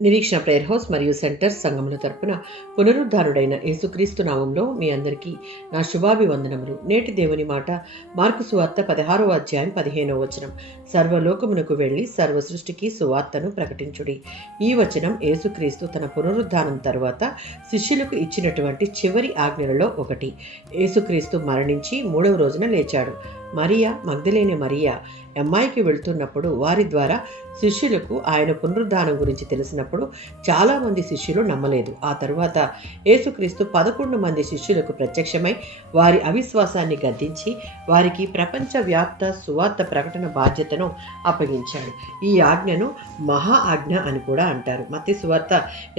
నిరీక్షణ prayer house మరియు centre సంఘముల తరపున పునరుద్ధారుడైన యేసుక్రీస్తు నామంలో మీ అందరికీ నా శుభాభివందనములు. నేటి దేవుని మాట మార్కు సువార్త 16వ అధ్యాయం 15వ వచనం. సర్వలోకమునకు వెళ్లి సర్వ సృష్టికి సువార్తను ప్రకటించుడి. ఈ వచనం యేసుక్రీస్తు తన పునరుద్ధానం తర్వాత శిష్యులకు ఇచ్చినటువంటి చివరి ఆజ్ఞలలో ఒకటి. యేసుక్రీస్తు మరణించి 3వ రోజున లేచాడు. మరియా మగ్దలేనే మరియా ఎమ్మాయికి వెళ్తున్నప్పుడు వారి ద్వారా శిష్యులకు ఆయన పునరుద్ధానం గురించి తెలిసినప్పుడు చాలా మంది శిష్యులు నమ్మలేదు. ఆ తరువాత యేసుక్రీస్తు 11 మంది శిష్యులకు ప్రత్యక్షమై వారి అవిశ్వాసాన్ని గద్దించి వారికి ప్రపంచవ్యాప్త సువార్త ప్రకటన బాధ్యతను అప్పగించాడు. ఈ ఆజ్ఞను మహా ఆజ్ఞ అని కూడా అంటారు. మత్తయి సువార్త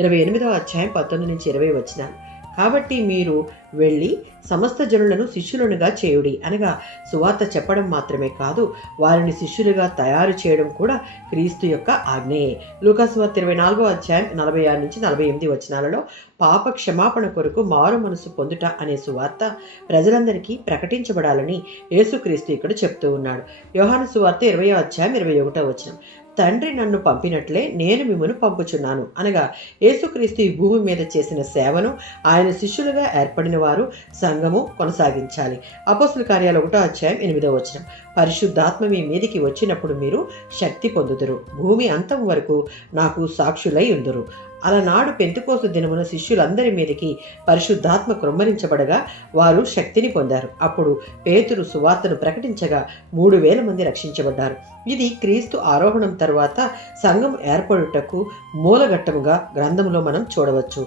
28వ అధ్యాయం 19-20 వచనాలు. కాబట్టి మీరు వెళ్ళి సమస్త జనులను శిష్యులనుగా చేయుడి అనగా సువార్త చెప్పడం మాత్రమే కాదు, వారిని శిష్యులుగా తయారు చేయడం కూడా క్రీస్తు యొక్క ఆజ్ఞయే. లూకాసు వార్త 24వ అధ్యాయం 46-48 వచనాలలో పాప క్షమాపణ కొరకు మారు మనసు పొందుట అనే సువార్త ప్రజలందరికీ ప్రకటించబడాలని యేసుక్రీస్తు ఇక్కడ చెప్తూ ఉన్నాడు. యోహాను సువార్త 20వ అధ్యాయం 21వ వచనం. తండ్రి నన్ను పంపినట్లే నేను మిమ్మల్ని పంపుచున్నాను అనగా యేసుక్రీస్తు ఈ భూమి మీద చేసిన సేవను ఆయన శిష్యులుగా ఏర్పడిన వారు సంఘము కొనసాగించాలి. అపోస్తుల కార్యాలు 1వ అధ్యాయం 8వ వచనం. పరిశుద్ధాత్మ మీ మీదికి వచ్చినప్పుడు మీరు శక్తి పొందుదురు, భూమి అంతం వరకు నాకు సాక్షులై ఉందురు. అలనాడు పెంతెకోస్తు దినమున శిష్యులందరి మీదకి పరిశుద్ధాత్మ కృమ్మరించబడగా వారు శక్తిని పొందారు. అప్పుడు పేతురు సువార్తను ప్రకటించగా 3000 మంది రక్షించబడ్డారు. ఇది క్రీస్తు ఆరోహణం తర్వాత సంఘం ఏర్పడుటకు మూలఘట్టముగా గ్రంథంలో మనం చూడవచ్చు.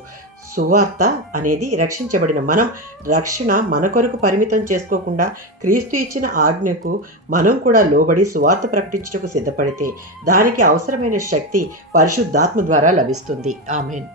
సువార్త అనేది రక్షించబడిన మనం రక్షణ మన కొరకు పరిమితం చేసుకోకుండా క్రీస్తు ఇచ్చిన ఆజ్ఞకు మనం కూడా లోబడి సువార్త ప్రకటించుటకు సిద్ధపడితే దానికి అవసరమైన శక్తి పరిశుద్ధాత్మ ద్వారా లభిస్తుంది. ఆమేన్.